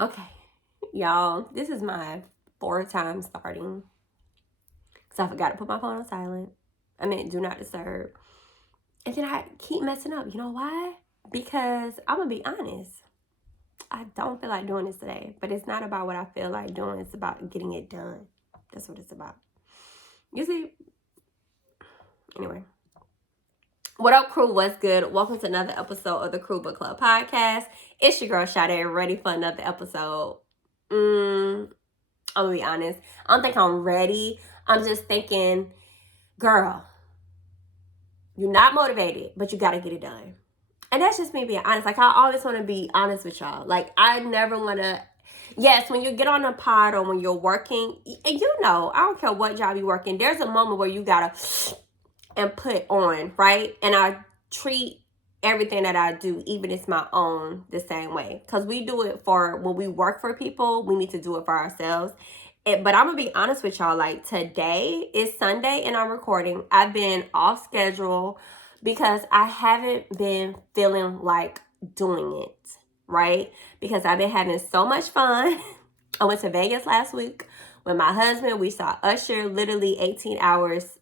Okay, y'all, this is my fourth time starting. So I forgot to put my phone on silent. I mean, do not disturb. And then I keep messing up. You know why? Because I'm going to be honest. I don't feel like doing this today. But it's not about what I feel like doing. It's about getting it done. That's what it's about. You see? Anyway. What up, crew? What's good? Welcome to another episode of the Crew Book Club podcast. It's your girl, Sade, ready for another episode. I'm gonna be honest. I don't think I'm ready. I'm just thinking, girl, you're not motivated, but you gotta get it done. And that's just me being honest. Like, I always want to be honest with y'all. Like, I never want to. Yes, when you get on a pod or when you're working, and I don't care what job you're working, there's a moment where you gotta and put on, right? And I treat everything that I do, even if it's my own, the same way. Because we do it for, when we work for people, we need to do it for ourselves. But I'm going to be honest with y'all, like today is Sunday and I'm recording. I've been off schedule because I haven't been feeling like doing it, right? Because I've been having so much fun. I went to Vegas last week with my husband. We saw Usher, literally 18 hours,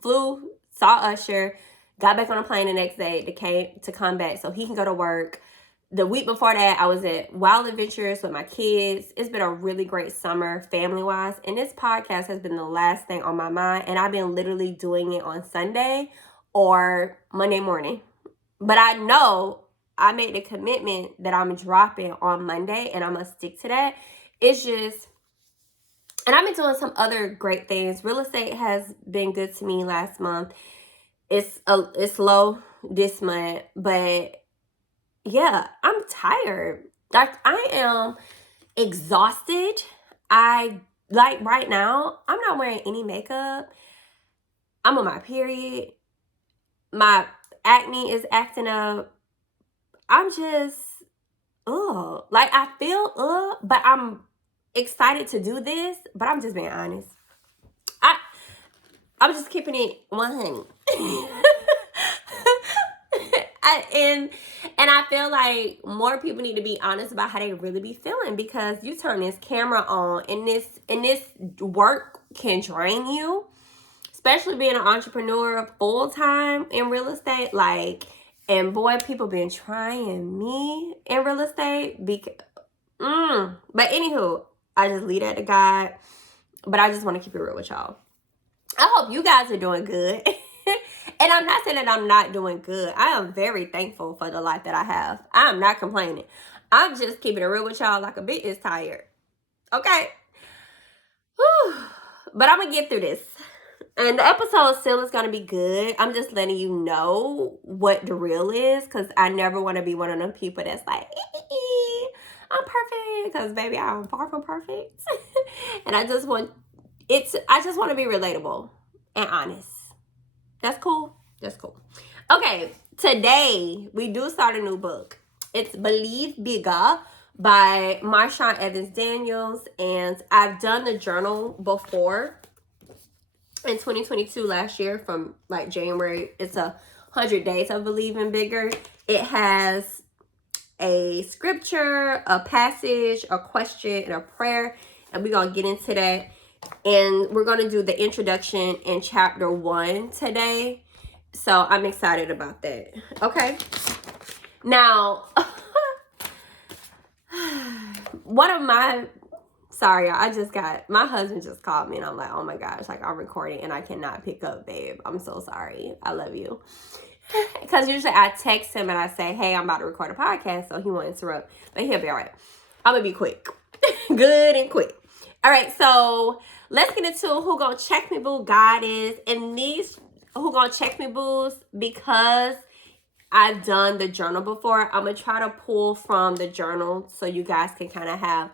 flew, saw Usher, got back on a plane the next day to come back so he can go to work. The week before that, I was at Wild Adventures with my kids. It's been a really great summer family-wise. And this podcast has been the last thing on my mind. And I've been literally doing it on Sunday or Monday morning. But I know I made the commitment that I'm dropping on Monday and I'm going to stick to that. It's just... And I've been doing some other great things. Real estate has been good to me last month. It's low this month, but yeah, I'm tired. Like, I am exhausted. Right now, I'm not wearing any makeup. I'm on my period. My acne is acting up. I'm just, like, I feel, but I'm excited to do this, but I'm just being honest. I'm just keeping it 100. And I feel like more people need to be honest about how they really be feeling, because you turn this camera on and this work can drain you, especially being an entrepreneur full time in real estate. Like, and boy, people been trying me in real estate but anywho, I just leave that to God. But I just want to keep it real with y'all. I hope you guys are doing good. And I'm not saying that I'm not doing good. I am very thankful for the life that I have. I'm not complaining. I'm just keeping it real with y'all, like a bit is tired. Okay? Whew. But I'm going to get through this. And the episode still is going to be good. I'm just letting you know what the real is, because I never want to be one of them people that's like, I'm perfect. Because, baby, I'm far from perfect. And I just want to be relatable and honest. That's cool. That's cool. Okay, today we do start a new book. It's Believe Bigger by Marshawn Evans Daniels. And I've done the journal before in 2022 last year, from like January. It's 100 days of Believing Bigger. It has a scripture, a passage, a question, and a prayer. And we're going to get into that. And we're going to do the introduction in chapter 1 today. So I'm excited about that. Okay. Now, sorry, my husband just called me and I'm like, oh my gosh, like, I'm recording and I cannot pick up, babe. I'm so sorry. I love you. Because usually I text him and I say, hey, I'm about to record a podcast, so he won't interrupt. But he'll be all right. I'm going to be quick. Good and quick. All right, so let's get into who gonna check me boo God is. And these who gonna check me boos, because I've done the journal before, I'm gonna try to pull from the journal so you guys can kind of have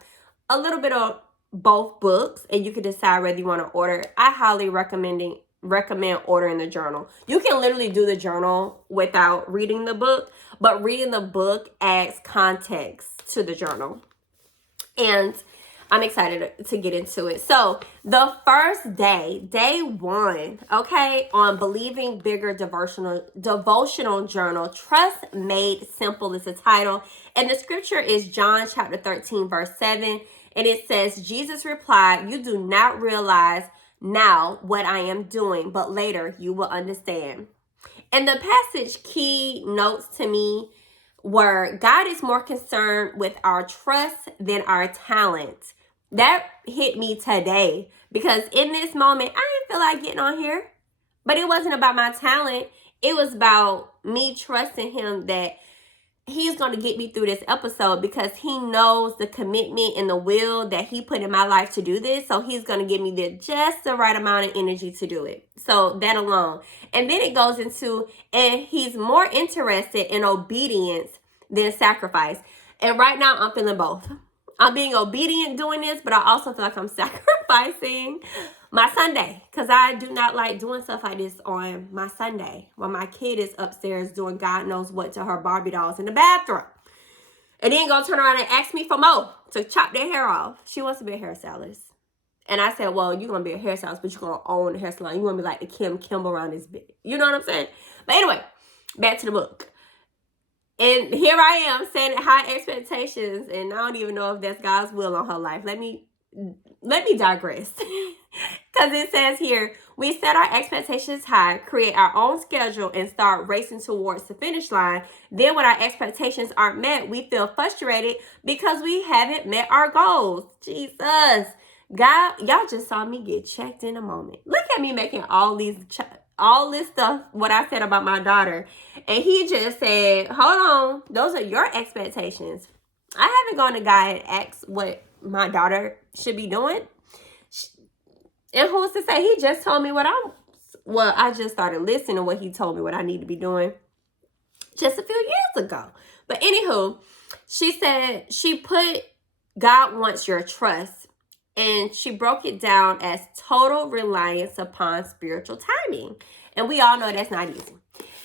a little bit of both books and you can decide whether you want to order. I highly recommend ordering the journal. You can literally do the journal without reading the book, but reading the book adds context to the journal. And I'm excited to get into it. So the first day one, okay, on Believing Bigger Devotional Journal, Trust Made Simple is the title. And the scripture is John chapter 13, verse 7. And it says, Jesus replied, "You do not realize now what I am doing, but later you will understand." And the passage key notes to me were, God is more concerned with our trust than our talent. That hit me today because in this moment, I didn't feel like getting on here, but it wasn't about my talent. It was about me trusting him that he's going to get me through this episode because he knows the commitment and the will that he put in my life to do this. So he's going to give me just the right amount of energy to do it. So that alone. And then it goes into, and he's more interested in obedience than sacrifice. And right now I'm feeling both. I'm being obedient doing this, but I also feel like I'm sacrificing my Sunday because I do not like doing stuff like this on my Sunday when my kid is upstairs doing God knows what to her Barbie dolls in the bathroom. And then gonna turn around and ask me for more to chop their hair off. She wants to be a hairstylist. And I said, well, you're going to be a hairstylist, but you're going to own the hair salon. You want to be like the Kim Kimball around this bit. You know what I'm saying? But anyway, back to the book. And here I am setting high expectations, and I don't even know if that's God's will on her life. Let me digress. Because it says here, we set our expectations high, create our own schedule, and start racing towards the finish line. Then when our expectations aren't met, we feel frustrated because we haven't met our goals. Jesus. God, y'all just saw me get checked in a moment. Look at me making all this stuff, what I said about my daughter. And he just said, hold on, those are your expectations. I haven't gone to God and asked what my daughter should be doing. And who's to say? He just told me I just started listening to what he told me what I need to be doing just a few years ago. But anywho, she said she put God wants your trust. And she broke it down as total reliance upon spiritual timing. And we all know that's not easy.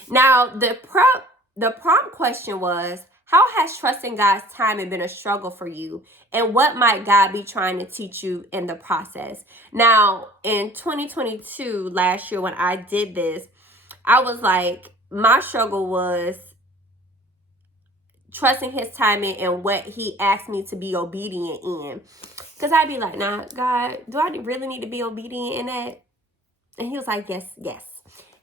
Now, the prompt question was, how has trusting God's timing been a struggle for you? And what might God be trying to teach you in the process? Now, in 2022, last year when I did this, I was like, my struggle was trusting his timing and what he asked me to be obedient in. Because I'd be like, nah, God, do I really need to be obedient in that? And he was like, yes.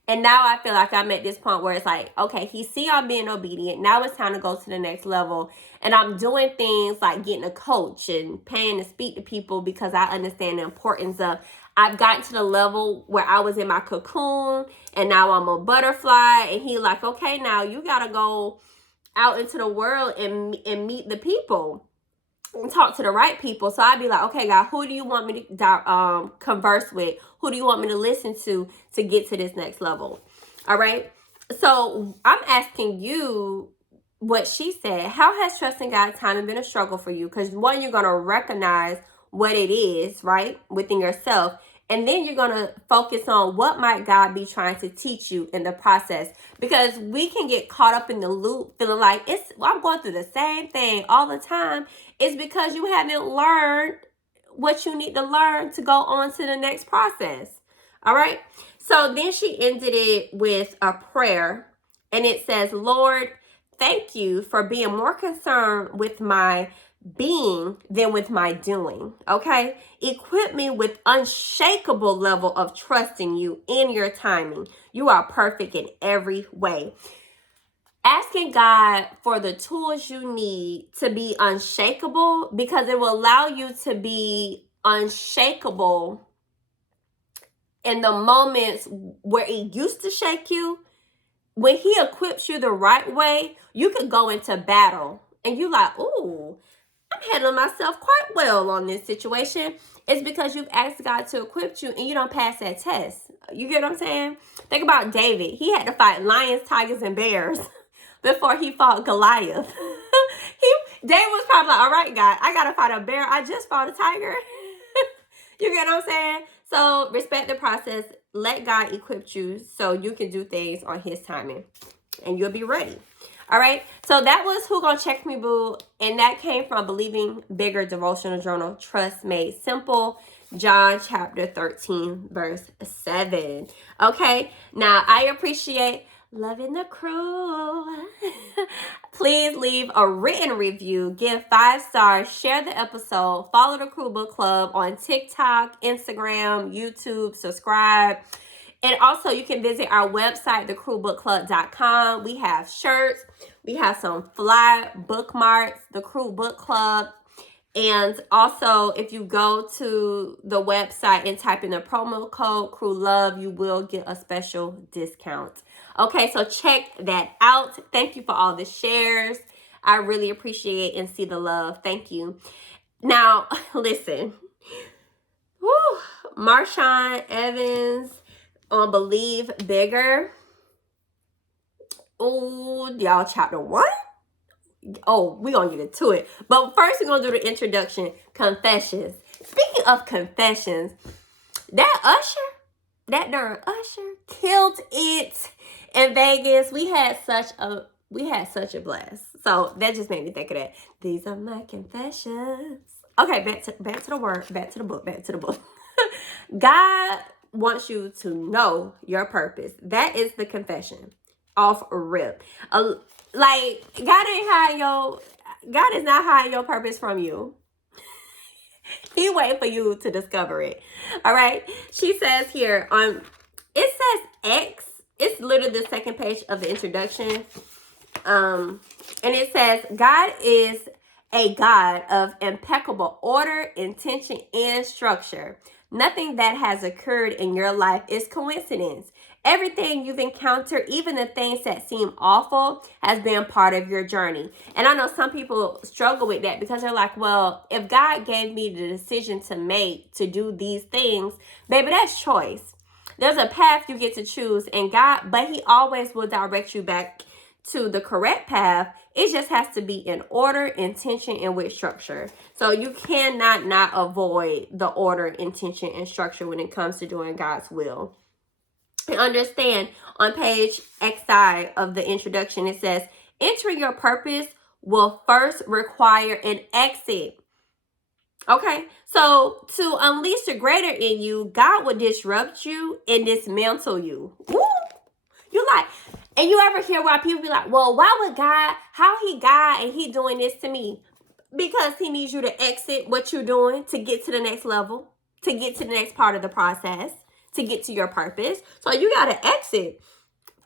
And now I feel like I'm at this point where it's like, okay, he see I'm being obedient. Now it's time to go to the next level. And I'm doing things like getting a coach and paying to speak to people because I understand the importance of, I've gotten to the level where I was in my cocoon and now I'm a butterfly. And he like, okay, now you got to go out into the world and meet the people and talk to the right people. So I'd be like, okay, God, who do you want me to converse with? Who do you want me to listen to get to this next level? All right. So I'm asking you what she said. How has trusting God's timing been a struggle for you? Because one, you're going to recognize what it is, right, within yourself. And then you're going to focus on what might God be trying to teach you in the process. Because we can get caught up in the loop feeling like I'm going through the same thing all the time. It's because you haven't learned what you need to learn to go on to the next process. All right. So then she ended it with a prayer. And it says, Lord, thank you for being more concerned with my being than with my doing. Okay. Equip me with unshakable level of trust in you in your timing. You are perfect in every way. Asking God for the tools you need to be unshakable, because it will allow you to be unshakable in the moments where it used to shake you. When he equips you the right way, you could go into battle and you like, ooh, I'm handling myself quite well on this situation. It's because you've asked God to equip you and you don't pass that test. You get what I'm saying? Think about David. He had to fight lions, tigers, and bears before he fought Goliath. David was probably like, all right, God, I got to fight a bear. I just fought a tiger. You get what I'm saying? So respect the process. Let God equip you so you can do things on his timing and you'll be ready. All right. So that was Who Gon Check Me Boo. And that came from Believing Bigger Devotional Journal. Trust Made Simple. John chapter 13, verse 7. Okay. Now, I appreciate loving the crew. Please leave a written review. Give 5 stars. Share the episode. Follow the Crew Book Club on TikTok, Instagram, YouTube. Subscribe. And also, you can visit our website, thecrewbookclub.com. We have shirts. We have some fly bookmarks, the Crew Book Club. And also, if you go to the website and type in the promo code Crew Love, you will get a special discount. Okay, so check that out. Thank you for all the shares. I really appreciate and see the love. Thank you. Now, listen. Woo, Marshawn Evans on Believe Bigger. Oh, y'all, chapter 1. Oh, we're going to get into it. But first, we're going to do the introduction. Confessions. Speaking of confessions, that darn Usher, killed it in Vegas. We had such a blast. So that just made me think of that. These are my confessions. Okay, back to the word, back to the book. God wants you to know your purpose. That is the confession. Off rip. Like, God is not hiding your purpose from you. He waiting for you to discover it. All right. She says here it says X. It's literally the second page of the introduction. And it says, God is a God of impeccable order, intention, and structure. Nothing that has occurred in your life is coincidence. Everything you've encountered, even the things that seem awful, has been part of your journey. And I know some people struggle with that because they're like, well, if God gave me the decision to make to do these things, baby, that's choice. There's a path you get to choose, and God, but He always will direct you back to the correct path. It just has to be in order, intention, and with structure. So you cannot not avoid the order, intention, and structure when it comes to doing God's will. And understand, on page XI of the introduction, it says, entering your purpose will first require an exit. Okay, so to unleash the greater in you, God will disrupt you and dismantle you. Woo! You like, and you ever hear why people be like, well, why would God, how He God and He doing this to me? Because He needs you to exit what you're doing to get to the next level, to get to the next part of the process, to get to your purpose. So you got to exit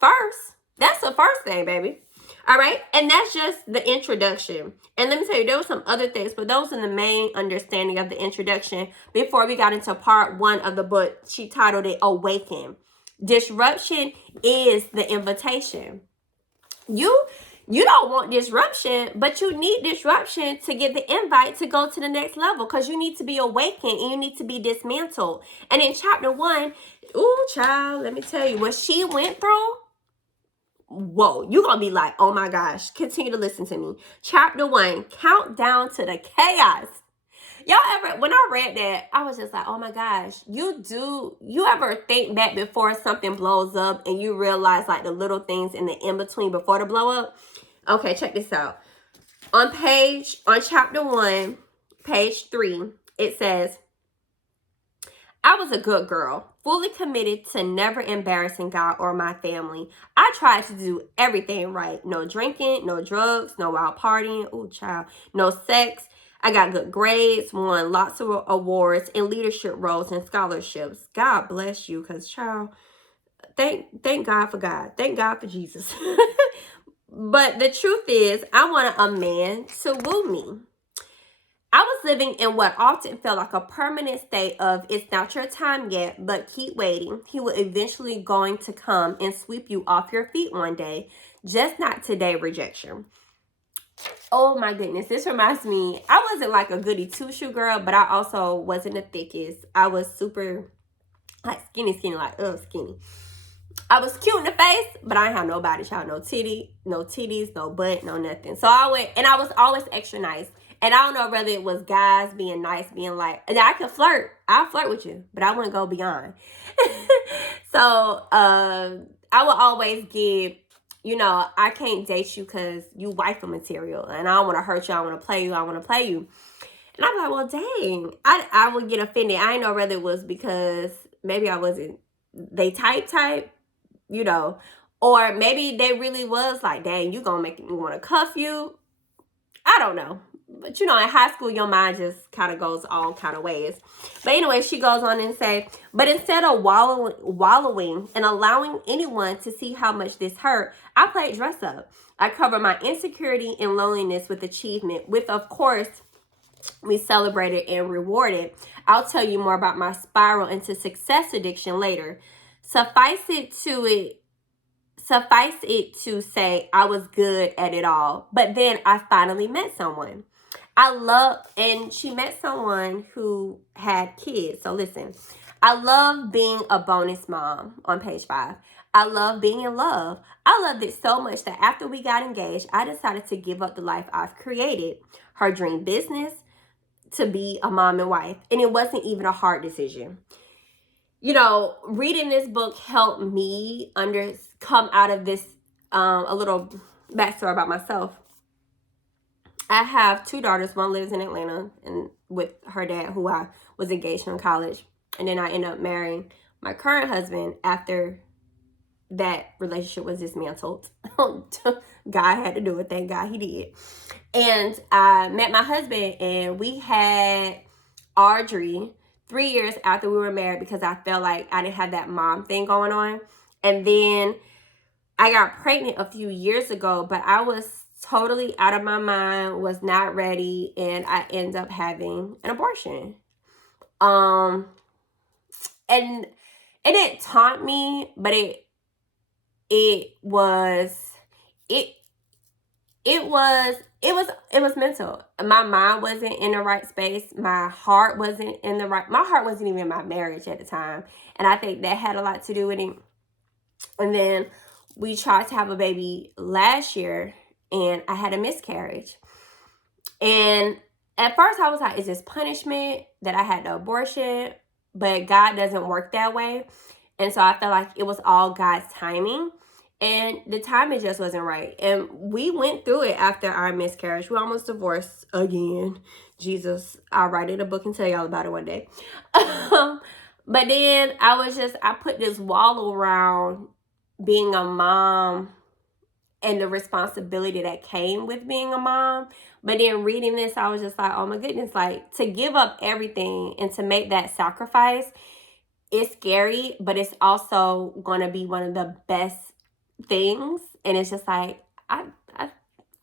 first. That's the first thing, baby. All right. And that's just the introduction. And let me tell you, there were some other things, but those are the main understanding of the introduction. Before we got into part 1 of the book, she titled it Awaken. Disruption is the invitation. You don't want disruption, but you need disruption to get the invite to go to the next level, because you need to be awakened and you need to be dismantled. And in chapter 1, ooh, child, let me tell you what she went through. Whoa, you're going to be like, oh my gosh, continue to listen to me. Chapter 1, countdown to the chaos. Y'all ever, when I read that, I was just like, oh my gosh, you ever think back before something blows up and you realize like the little things in the in-between before the blow up? Okay, check this out. On chapter 1, page 3, it says, I was a good girl, fully committed to never embarrassing God or my family. I tried to do everything right. No drinking, no drugs, no wild partying, ooh, child, no sex. I got good grades, won lots of awards and leadership roles and scholarships. God bless you, because, child, thank God for God. Thank God for Jesus. But the truth is, I wanted a man to woo me. I was living in what often felt like a permanent state of, it's not your time yet, but keep waiting. He will eventually going to come and sweep you off your feet one day. Just not today, rejection. Oh my goodness, this reminds me, I wasn't like a goody two-shoe girl, but I also wasn't the thickest. I was super like skinny, like skinny. I was cute in the face, but I didn't have no body, child, no titties, no butt, no nothing. So I was always extra nice. And I don't know whether it was guys being nice, being like, and I could flirt. I'll flirt with you, but I wouldn't go beyond. So I would always give, you know, I can't date you because you waifu material, and I don't want to hurt you. I want to play you. I want to play you. And I'm like, well, dang. I would get offended. I didn't know whether it was because maybe I wasn't they type, you know, or maybe they really was like, dang, you gonna make me want to cuff you. I don't know. But, you know, in high school, your mind just kind of goes all kind of ways. But anyway, she goes on and say, but instead of wallowing and allowing anyone to see how much this hurt, I played dress up. I covered my insecurity and loneliness with achievement, with, of course, we celebrated and rewarded. I'll tell you more about my spiral into success addiction later. Suffice it to say I was good at it all. But then I finally met someone. And she met someone who had kids. So listen, I love being a bonus mom on page 5. I love being in love. I loved it so much that after we got engaged, I decided to give up the life I've created. Her dream business, to be a mom and wife. And it wasn't even a hard decision. You know, reading this book helped me come out of this, a little backstory about myself. I have 2 daughters. One lives in Atlanta and with her dad, who I was engaged to in college. And then I ended up marrying my current husband after that relationship was dismantled. God had to do it. Thank God he did. And I met my husband, and we had Audrey 3 years after we were married because I felt like I didn't have that mom thing going on. And then I got pregnant a few years ago, but I was totally out of my mind, was not ready, and I ended up having an abortion. And it didn't taunt me, but it was mental. My mind wasn't in the right space. My heart wasn't even in my marriage at the time. And I think that had a lot to do with it. And then we tried to have a baby last year, and I had a miscarriage. And at first I was like, is this punishment that I had the abortion? But God doesn't work that way. And so I felt like it was all God's timing. And the timing just wasn't right. And we went through it after our miscarriage. We almost divorced again. Jesus, I'll write in a book and tell y'all about it one day. But then I put this wall around being a mom and the responsibility that came with being a mom. But then reading this, I was just like, oh my goodness, like to give up everything and to make that sacrifice, it's scary, but it's also going to be one of the best things. And it's just like, I'm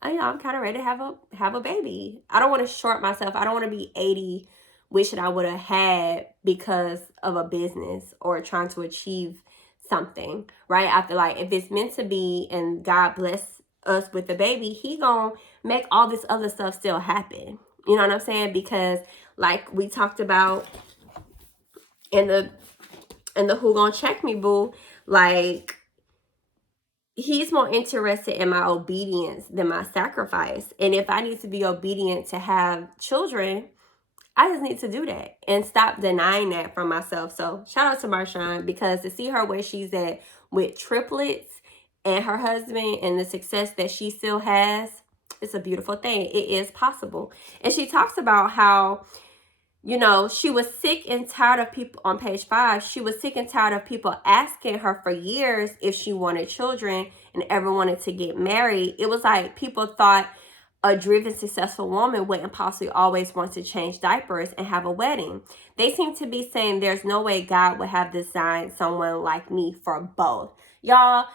kind of ready to have a baby. I don't want to short myself. I don't want to be 80 wishing I would have had because of a business or trying to achieve something, right? I feel like if it's meant to be and God bless us with the baby, he gonna make all this other stuff still happen. You know what I'm saying? Because like we talked about in the Who Gon Check Me Boo, like he's more interested in my obedience than my sacrifice. And if I need to be obedient to have children, I just need to do that and stop denying that from myself. So shout out to Marshawn, because to see her where she's at with triplets and her husband and the success that she still has, it's a beautiful thing. It is possible. And she talks about how, you know, she was sick and tired of people on page 5. She was sick and tired of people asking her for years if she wanted children and ever wanted to get married. It was like people thought a driven, successful woman wouldn't possibly always want to change diapers and have a wedding. They seem to be saying there's no way God would have designed someone like me for both. Y'all,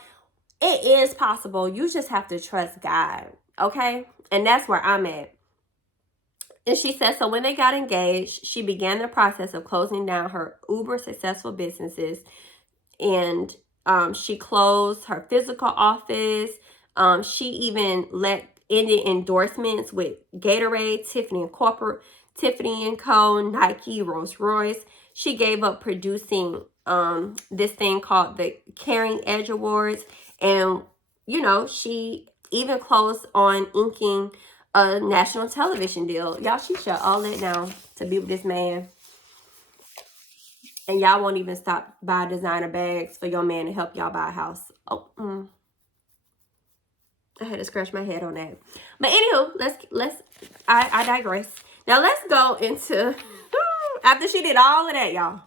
it is possible. You just have to trust God, okay? And that's where I'm at. And she says, so when they got engaged, she began the process of closing down her uber successful businesses. And she closed her physical office. She even ended endorsements with Gatorade, Tiffany and Co., Nike, Rolls Royce. She gave up producing this thing called the Caring Edge Awards. And, you know, she even closed on inking a national television deal. Y'all, she shut all that down to be with this man. And y'all won't even stop buy designer bags for your man to help y'all buy a house. Oh, I had to scratch my head on that. But anywho, I digress. Now let's go into, after she did all of that, y'all.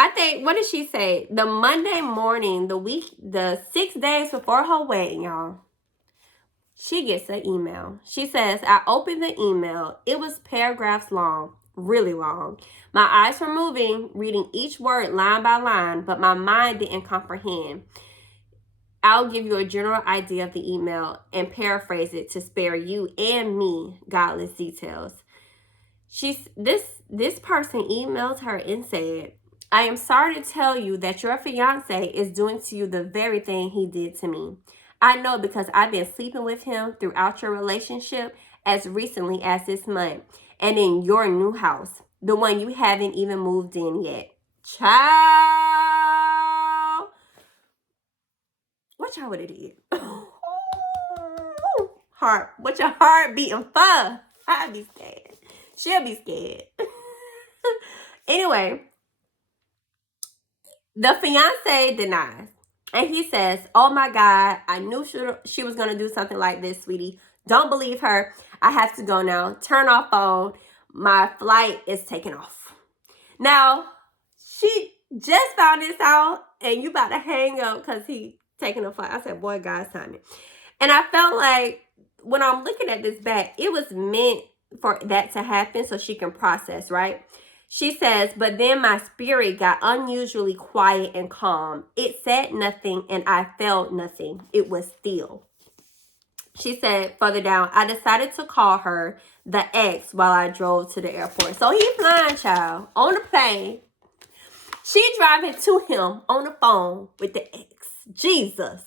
I think, what did she say? The Monday morning, the 6 days before her wedding, y'all, she gets an email. She says, I opened the email. It was paragraphs long, really long. My eyes were moving, reading each word line by line, but my mind didn't comprehend. I'll give you a general idea of the email and paraphrase it to spare you and me godless details. This person emailed her and said, I am sorry to tell you that your fiance is doing to you the very thing he did to me. I know because I've been sleeping with him throughout your relationship as recently as this month and in your new house, the one you haven't even moved in yet. Child. What y'all would have did? Heart. What your heart beating for? I'd be scared. She'll be scared. Anyway, the fiance denies. And he says, oh my God, I knew she was going to do something like this, sweetie. Don't believe her. I have to go now. Turn off phone. My flight is taking off. Now, she just found this out and you about to hang up because he taking a flight. I said, boy, God's timing. And I felt like when I'm looking at this back, it was meant for that to happen so she can process, right? She says, but then my spirit got unusually quiet and calm. It said nothing and I felt nothing. It was still. She said further down, I decided to call her the ex while I drove to the airport. So he flying, child, on the plane. She driving to him on the phone with the ex. Jesus.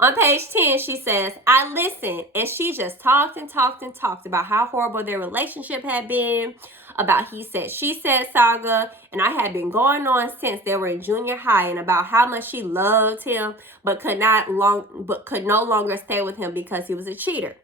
On page 10, she says, I listened, and she just talked and talked and talked about how horrible their relationship had been, about he said, she said saga, and I had been going on since they were in junior high, and about how much she loved him, but could no longer stay with him because he was a cheater.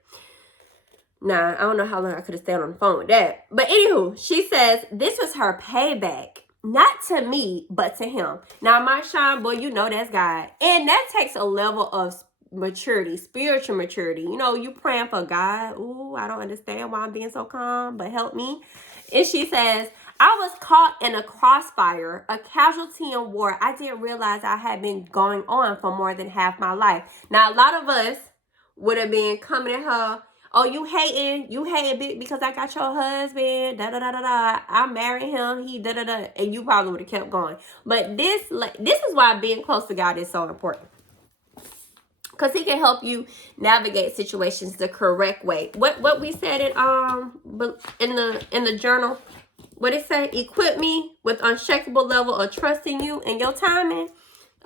Nah, I don't know how long I could have stayed on the phone with that. But anywho, she says, this was her payback. Not to me, but to him. Now, Marshawn, boy, you know that's God. And that takes a level of maturity, spiritual maturity. You know, you praying for God. Ooh, I don't understand why I'm being so calm, but help me. And she says, I was caught in a crossfire, a casualty in war. I didn't realize I had been going on for more than half my life. Now, a lot of us would have been coming at her, oh, you hating because I got your husband, da-da-da-da-da. I married him, he da-da-da. And you probably would have kept going. But this is why being close to God is so important. Because he can help you navigate situations the correct way. What we said in the journal, what it say? Equip me with unshakable level of trust in you and your timing.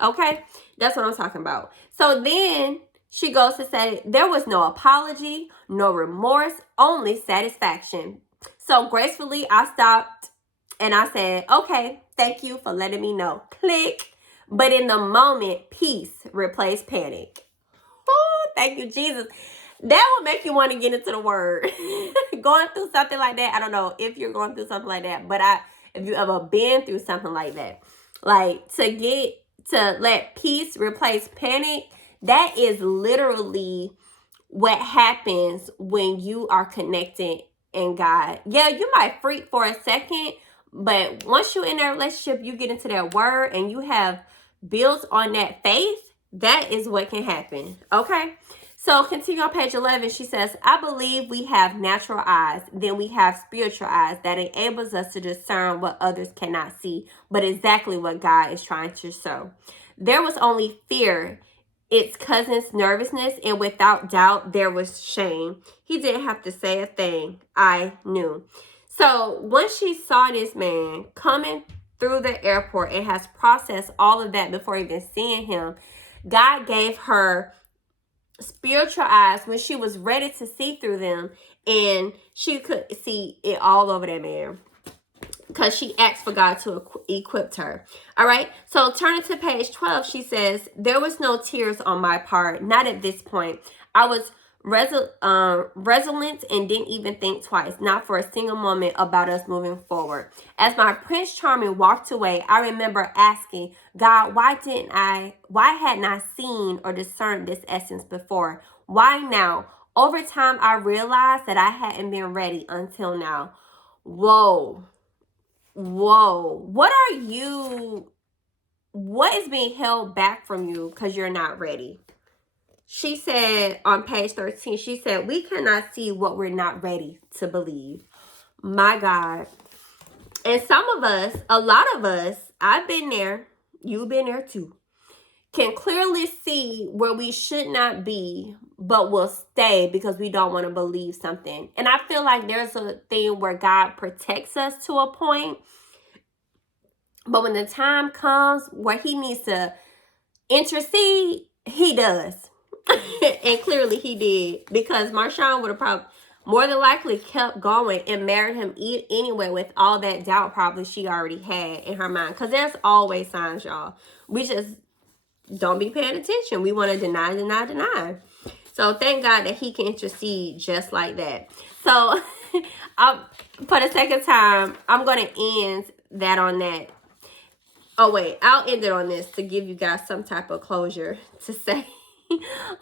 Okay? That's what I'm talking about. So then she goes to say, there was no apology, no remorse, only satisfaction. So gracefully, I stopped and I said, okay, thank you for letting me know. Click. But in the moment, peace replaced panic. Oh, thank you, Jesus. That will make you want to get into the word. Going through something like that, I don't know if you're going through something like that, but if you ever been through something like that, like to let peace replace panic, that is literally what happens when you are connected in God. Yeah, you might freak for a second, but once you're in that relationship, you get into that word and you have built on that faith, that is what can happen. Okay? So continue on page 11. She says, I believe we have natural eyes, then we have spiritual eyes that enables us to discern what others cannot see, but exactly what God is trying to show. There was only fear, its cousin's nervousness, and without doubt, there was shame. He didn't have to say a thing. I knew. So once she saw this man coming through the airport and has processed all of that before even seeing him, God gave her spiritual eyes when she was ready to see through them, and she could see it all over that man because she asked for God to equip her. All right. So turning to page 12, she says, there was no tears on my part. Not at this point. I was resolute and didn't even think twice, not for a single moment, about us moving forward. As my Prince Charming walked away, I remember asking God, why hadn't I seen or discerned this essence before? Why now? Over time, I realized that I hadn't been ready until now. Whoa. What is being held back from you because you're not ready? She said on page 13, she said, we cannot see what we're not ready to believe. My God. And some of us, a lot of us, I've been there, you've been there too, can clearly see where we should not be, but will stay because we don't want to believe something. And I feel like there's a thing where God protects us to a point, but when the time comes where he needs to intercede, he does. And clearly he did, because Marshawn would have probably more than likely kept going and married him anyway, with all that doubt probably she already had in her mind. Because there's always signs, y'all. We just don't be paying attention. We want to deny. So thank God that he can intercede just like that. So for the second time, I'm going to end that on that. Oh, wait, I'll end it on this to give you guys some type of closure to say.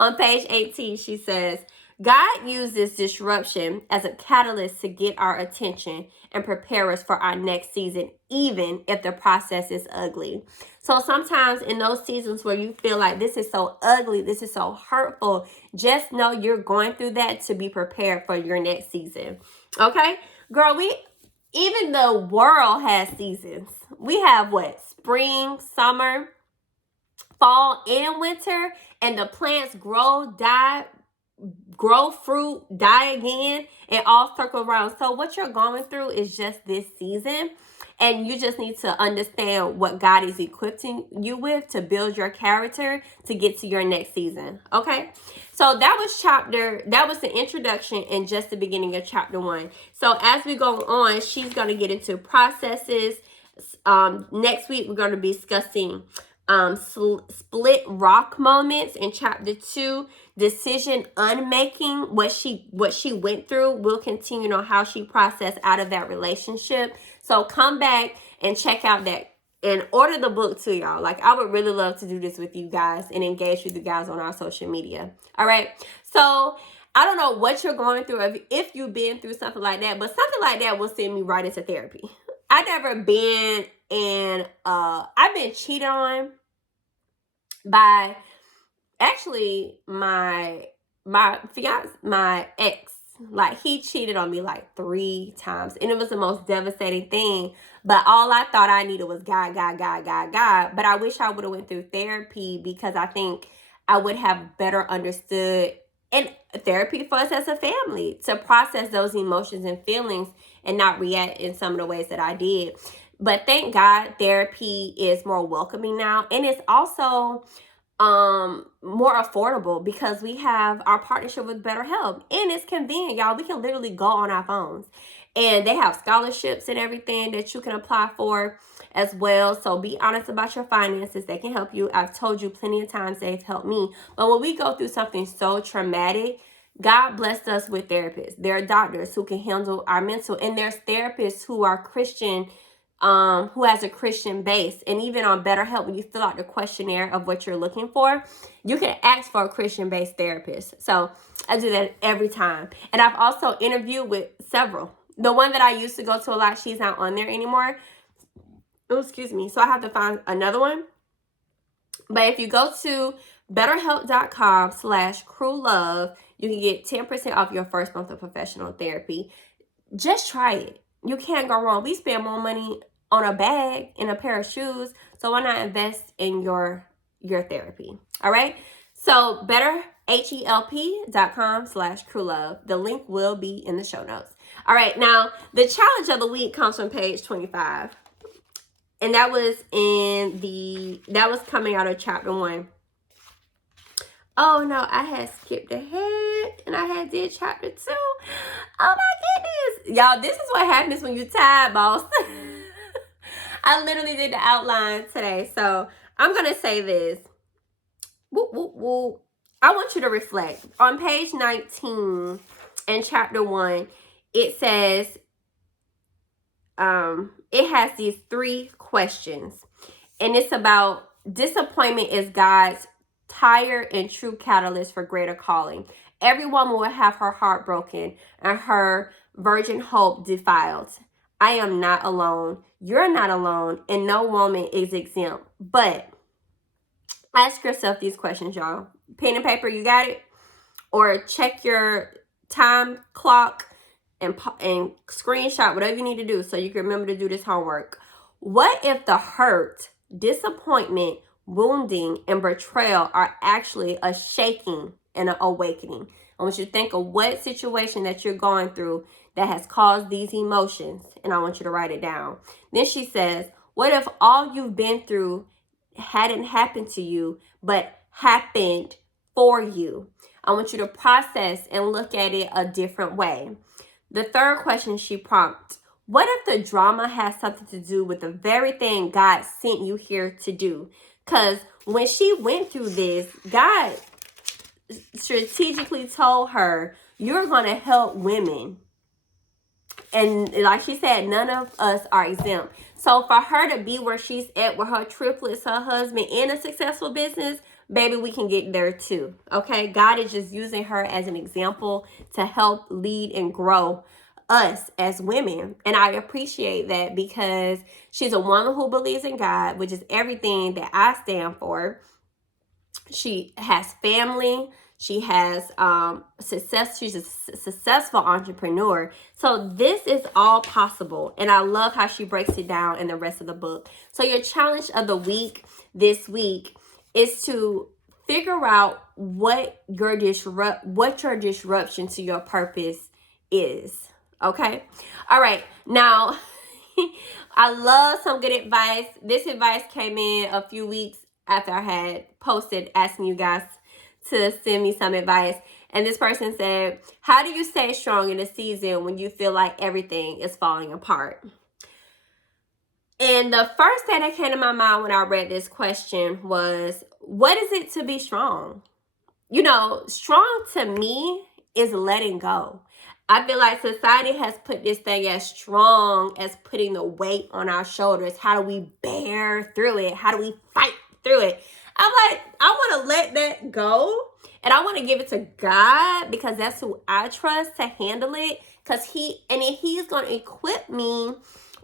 On page 18, she says, God uses disruption as a catalyst to get our attention and prepare us for our next season, even if the process is ugly. So sometimes in those seasons where you feel like this is so ugly, this is so hurtful, just know you're going through that to be prepared for your next season. Okay? Girl, even the world has seasons. We have what? Spring, summer, fall, and winter. And the plants grow fruit, die again, and all circle around. So what you're going through is just this season. And you just need to understand what God is equipping you with to build your character to get to your next season. Okay? So that was the introduction and just the beginning of chapter 1. So as we go on, she's going to get into processes. Next week, we're going to be discussing split rock moments in chapter 2, decision unmaking, what she went through. We'll continue on how she processed out of that relationship. So come back and check out that and order the book too, y'all. Like, I would really love to do this with you guys and engage with you guys on our social media. All right. So I don't know what you're going through, if you've been through something like that, but something like that will send me right into therapy. I've never been in, I've been cheated on by, actually, my fiance, my ex. Like, he cheated on me like 3 times, and it was the most devastating thing. But all I thought I needed was God. But I wish I would have went through therapy, because I think I would have better understood, and therapy for us as a family, to process those emotions and feelings and not react in some of the ways that I did. But thank God therapy is more welcoming now, and it's also more affordable, because we have our partnership with BetterHelp, and it's convenient, y'all. We can literally go on our phones, and they have scholarships and everything that you can apply for as well. So be honest about your finances. They can help you. I've told you plenty of times they've helped me. But when we go through something so traumatic, God blessed us with therapists. There are doctors who can handle our mental, and there's therapists who are Christian, who has a Christian base. And even on BetterHelp, when you fill out the questionnaire of what you're looking for, you can ask for a Christian-based therapist. So I do that every time. And I've also interviewed with several. The one that I used to go to a lot, she's not on there anymore. Oh, excuse me. So I have to find another one. But if you go to betterhelp.com/crewlove, you can get 10% off your first month of professional therapy. Just try it. You can't go wrong. We spend more money on a bag and a pair of shoes, so why not invest in your therapy? All right. So betterhelp.com/crewlove. The link will be in the show notes. All right. Now, the challenge of the week comes from page 25. And that was coming out of chapter 1. Oh no, I had skipped ahead and I had did chapter 2. Oh my goodness. Y'all, this is what happens when you're tired, boss. I literally did the outline today. So I'm going to say this. Whoop, whoop, whoop. I want you to reflect. On page 19 in chapter 1, it says, it has these 3 questions. And it's about disappointment is God's tired and true catalyst for greater calling. Every woman will have her heart broken and her virgin hope defiled. I am not alone. You're not alone. And no woman is exempt. But ask yourself these questions, y'all. Pen and paper, you got it? Or check your time clock and screenshot whatever you need to do so you can remember to do this homework. What if the hurt, disappointment, wounding, and betrayal are actually a shaking and an awakening? I want you to think of what situation that you're going through that has caused these emotions, and I want you to write it down. Then she says, what if all you've been through hadn't happened to you, but happened for you? I want you to process and look at it a different way. The third question she prompts, what if the drama has something to do with the very thing God sent you here to do? Because when she went through this, God strategically told her, you're going to help women. And like she said, none of us are exempt. So for her to be where she's at with her triplets, her husband, and a successful business, baby, we can get there too. Okay? God is just using her as an example to help lead and grow us as women. And I appreciate that because she's a woman who believes in God, which is everything that I stand for. She has family. She has success. She's a successful entrepreneur. So this is all possible. And I love how she breaks it down in the rest of the book. So your challenge of the week this week is to figure out what your disruption to your purpose is. Okay? All right. Now, I love some good advice. This advice came in a few weeks after I had posted asking you guys to send me some advice. And this person said, how do you stay strong in a season when you feel like everything is falling apart? And the first thing that came to my mind when I read this question was, what is it to be strong? You know, strong to me is letting go. I feel like society has put this thing as strong as putting the weight on our shoulders. How do we bear through it? How do we fight through it? I'm like, I want to let that go. And I want to give it to God because that's who I trust to handle it. Because He's going to equip me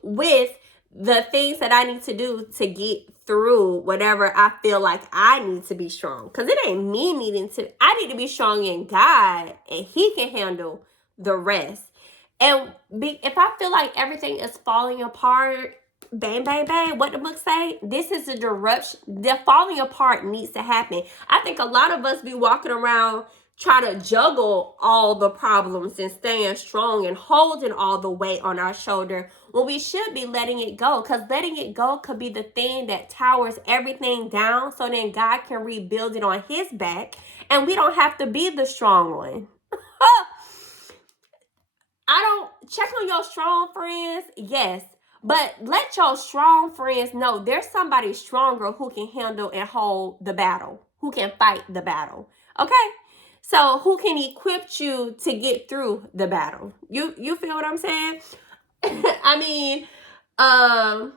with the things that I need to do to get through whatever I feel like I need to be strong. Because it ain't me I need to be strong in God, and He can handle the rest. And if I feel like everything is falling apart, bang, bang, bang, what the book say? This is the disruption. The falling apart needs to happen. I think a lot of us be walking around try to juggle all the problems and staying strong and holding all the weight on our shoulder when we should be letting it go. Because letting it go could be the thing that towers everything down so then God can rebuild it on His back and we don't have to be the strong one. Check on your strong friends, yes. But let your strong friends know there's somebody stronger who can handle and hold the battle, who can fight the battle. Okay? So who can equip you to get through the battle? You feel what I'm saying? I mean, I'm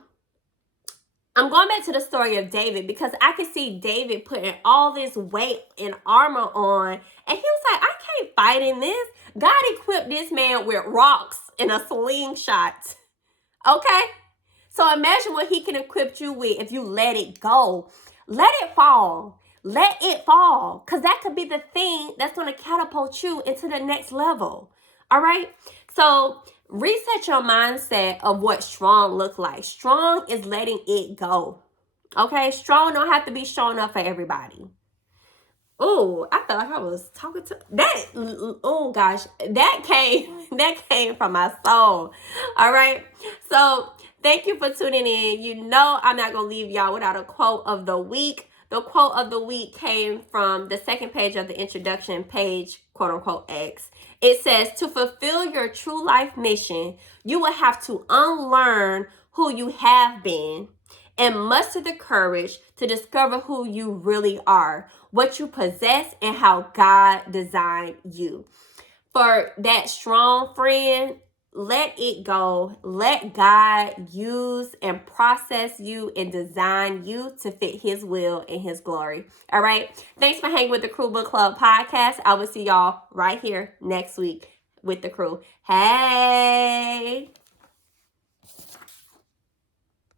going back to the story of David because I can see David putting all this weight and armor on. And he was like, I can't fight in this. God equipped this man with rocks and a slingshot. Okay? So imagine what He can equip you with if you let it go. Let it fall. Let it fall. Because that could be the thing that's going to catapult you into the next level. All right? So reset your mindset of what strong look like. Strong is letting it go. Okay? Strong don't have to be strong enough for everybody. Oh, I felt like I was talking to that. Oh gosh, that came from my soul. All right. So thank you for tuning in. You know, I'm not going to leave y'all without a quote of the week. The quote of the week came from the second page of the introduction page, quote unquote X. It says, to fulfill your true life mission, you will have to unlearn who you have been and muster the courage to discover who you really are, what you possess, and how God designed you. For that strong friend, let it go. Let God use and process you and design you to fit his will and his glory. All right. Thanks for hanging with the Crew Book Club podcast. I will see y'all right here next week with the crew. Hey.